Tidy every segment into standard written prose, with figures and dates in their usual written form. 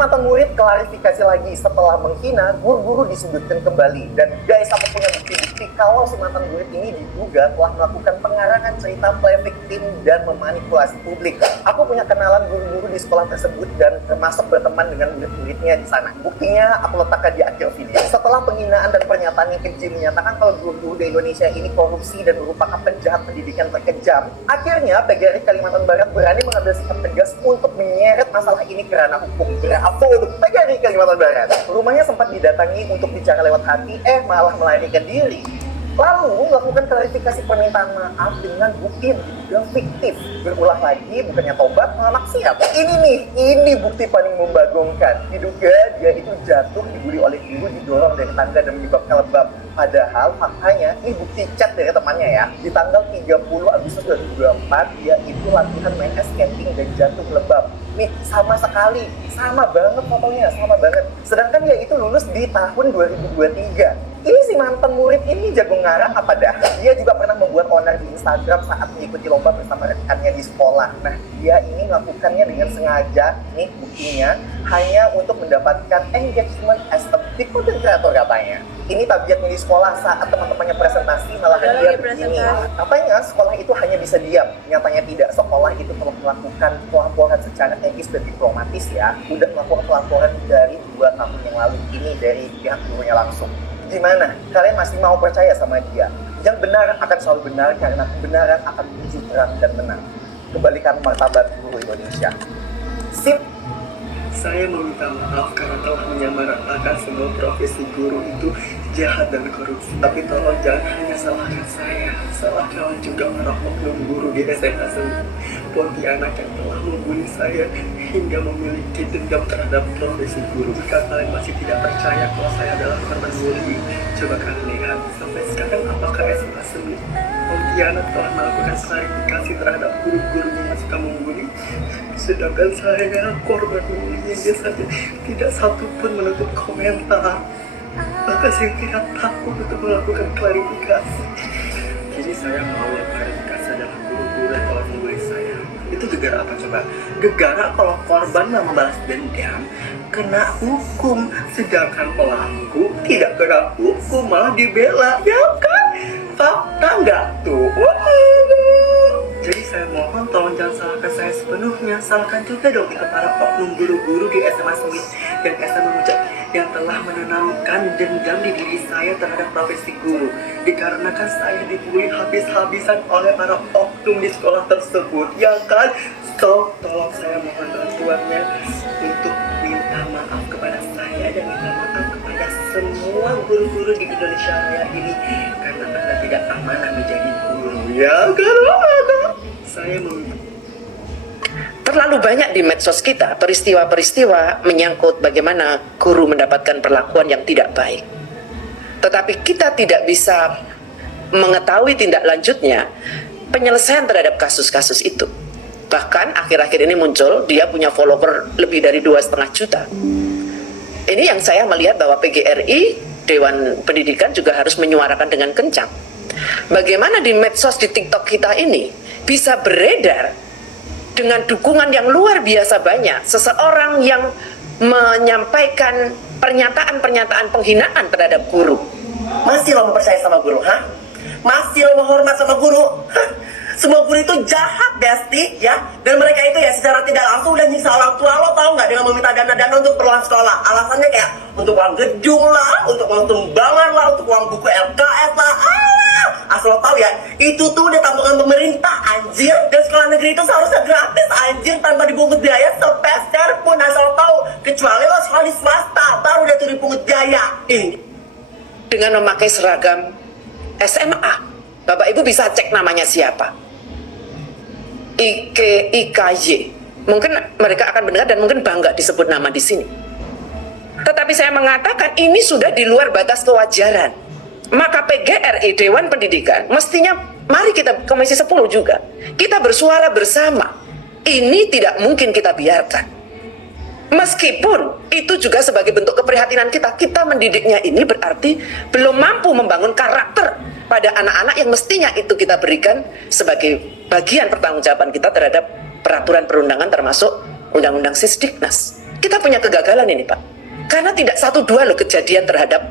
mantan murid klarifikasi lagi setelah menghina, guru-guru disudutkan kembali. Dan guys, aku punya bukti-bukti kalau si mantan murid ini diduga telah melakukan pengarangan cerita play victim dan memanipulasi publik. Aku punya kenalan guru-guru di sekolah tersebut dan termasuk berteman dengan murid-muridnya di sana. Buktinya aku letakkan di akhir video. Setelah penghinaan dan pernyataan yang keji menyatakan kalau guru-guru di Indonesia ini korupsi dan merupakan penjahat pendidikan terkejam, akhirnya PGRI Kalimantan Barat berani mengambil sikap tegas untuk menyeret masalah ini ke ranah hukum. Bravo untuk PGRI Kalimantan Barat. Rumahnya sempat didatangi untuk bicara lewat hati, malah melarikan diri. Lalu melakukan klarifikasi permintaan maaf dengan bukti yang diduga fiktif. Berulah lagi, bukannya tobat, malah maksiat. Ini bukti paling membagongkan. Diduga dia itu jatuh dibully oleh guru, didorong dari tangga dan menyebabkan lebam. Padahal faktanya, ini bukti chat dari temannya ya. Di tanggal 30 Agustus 2024, dia itu latihan main es camping dan jatuh lebam. Nih, sama sekali, sama banget fotonya, sama banget. Sedangkan dia itu lulus di tahun 2023. Ini si mantan murid ini jago ngarang apa dah? Dia juga pernah membuat onar di Instagram saat mengikuti lomba bersama rekannya di sekolah. Nah, dia ini melakukannya dengan sengaja, nih buktinya, hanya untuk mendapatkan engagement as a big content creator katanya. Ini tabiatnya di sekolah saat teman-temannya presentasi malah dia begini. Katanya sekolah itu hanya bisa diam, nyatanya tidak. Sekolah itu telah melakukan pelaporan secara etis dan diplomatis ya. Udah melakukan pelaporan dari 2 tahun yang lalu. Ini dari pihak gurunya langsung. Gimana? Kalian masih mau percaya sama dia? Yang benar akan selalu benar karena kebenaran akan menuju terang dan menang. Kembalikan martabat guru Indonesia. Sip. Saya meminta maaf karena telah menyamaratakan semua profesi guru itu jahat dan korupsi. Tapi tolong jangan hanya salahkan saya, salahkan juga para oknum guru di SMA sendiri. Pontianak yang telah membuli saya hingga memiliki dendam terhadap profesi guru. Jika kalian masih tidak percaya kalau saya adalah korban bullying, coba kalian lihat sampai sekarang apakah SMA sendiri Pontianak telah melakukan klarifikasi terhadap guru-guru yang suka membuli. Sedangkan saya korban bullying dia saja tidak satu pun menutup komentar. Maka saya tidak takut untuk melakukan klarifikasi. Jadi saya mau yang klarifikasi adalah guru-guru yang telah membuli saya. Itu gegara apa coba? Gegara kalau korban mau membalas dendam kena hukum, sedangkan pelaku tidak kena hukum malah dibela, ya kan? Fakta nggak tuh? Jadi saya mohon tolong jangan salahkan saya sepenuhnya, salahkan juga dong kita para oknum guru-guru di SMA Sengit dan SMA Mujak yang telah menanamkan dendam di diri saya terhadap profesi guru. Dikarenakan saya dibully habis-habisan oleh para oknum di sekolah tersebut, ya kan? So, tolong saya mohon bantuannya untuk minta maaf kepada saya dan minta maaf kepada semua guru-guru di Indonesia Raya ini karena Anda tidak amanah menjadi guru, ya kan? Saya meminta. Terlalu banyak di medsos kita peristiwa-peristiwa menyangkut bagaimana guru mendapatkan perlakuan yang tidak baik. Tetapi kita tidak bisa mengetahui tindak lanjutnya penyelesaian terhadap kasus-kasus itu. Bahkan akhir-akhir ini muncul dia punya follower lebih dari 2,5 juta. Ini yang saya melihat bahwa PGRI, Dewan Pendidikan juga harus menyuarakan dengan kencang. Bagaimana di medsos, di TikTok kita ini bisa beredar dengan dukungan yang luar biasa banyak seseorang yang menyampaikan pernyataan-pernyataan penghinaan terhadap guru. Masih lo percaya sama guru, ha? Masih lo hormat sama guru? Hah? Semua guru itu jahat, Besti, ya. Dan mereka itu ya secara tidak langsung udah nyiksa orang tua lo, tau nggak, dengan meminta dana-dana untuk keperluan sekolah. Alasannya kayak untuk uang gedung lah, untuk uang tumbangan lah, untuk uang buku LKS lah. Asal lo tau ya, itu tuh udah tanggungan pemerintah, anjir. Dan sekolah negeri itu seharusnya gratis, anjir, tanpa dipungut biaya sepeser pun. Asal lo tau, kecuali lo sekolah di swasta, baru udah tuh dipungut biaya. Dengan memakai seragam SMA, Bapak Ibu bisa cek namanya siapa. IKY. Mungkin mereka akan mendengar dan mungkin bangga disebut nama di sini. Tetapi saya mengatakan ini sudah di luar batas kewajaran. Maka PGRI, Dewan Pendidikan, mestinya mari kita Komisi 10 juga, kita bersuara bersama. Ini tidak mungkin kita biarkan. Meskipun itu juga sebagai bentuk keprihatinan kita, kita mendidiknya ini berarti belum mampu membangun karakter pada anak-anak yang mestinya itu kita berikan sebagai bagian pertanggungjawaban kita terhadap peraturan perundangan termasuk Undang-Undang Sisdiknas. kita punya kegagalan ini Pak. Karena tidak satu dua loh kejadian terhadap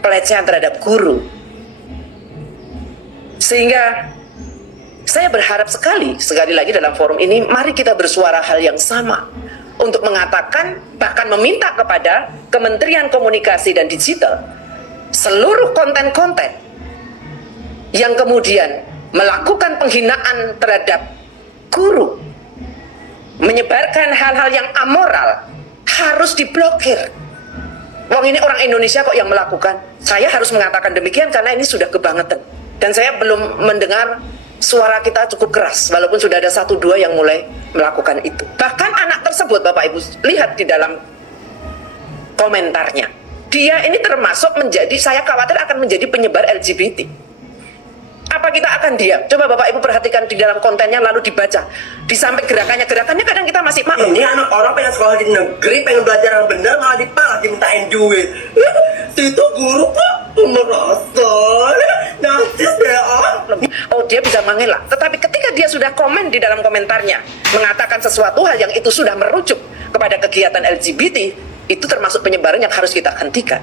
pelecehan terhadap guru. Sehingga saya berharap sekali lagi dalam forum ini, mari kita bersuara hal yang sama. Untuk mengatakan, bahkan meminta kepada Kementerian Komunikasi dan Digital, seluruh konten-konten yang kemudian melakukan penghinaan terhadap guru, menyebarkan hal-hal yang amoral, harus diblokir. Wong ini orang Indonesia kok yang melakukan. Saya harus mengatakan demikian karena ini sudah kebangetan. Dan saya belum mendengar suara kita cukup keras, walaupun sudah ada 1-2 yang mulai melakukan itu. Bahkan anak tersebut, Bapak Ibu, lihat di dalam komentarnya. Dia ini termasuk menjadi, saya khawatir akan menjadi penyebar LGBT. Apa kita akan diam? Coba Bapak Ibu perhatikan di dalam kontennya lalu dibaca. Di samping gerakannya kadang kita masih maklum. Ini anak orang pengen sekolah di negeri, pengen belajar yang benar, malah dipalas dimintain duit. Situ guru Pak merasa narsis ya. Oh, dia bisa mengelak. Tetapi ketika dia sudah komen di dalam komentarnya mengatakan sesuatu hal yang itu sudah merujuk kepada kegiatan LGBT, itu termasuk penyebaran yang harus kita hentikan.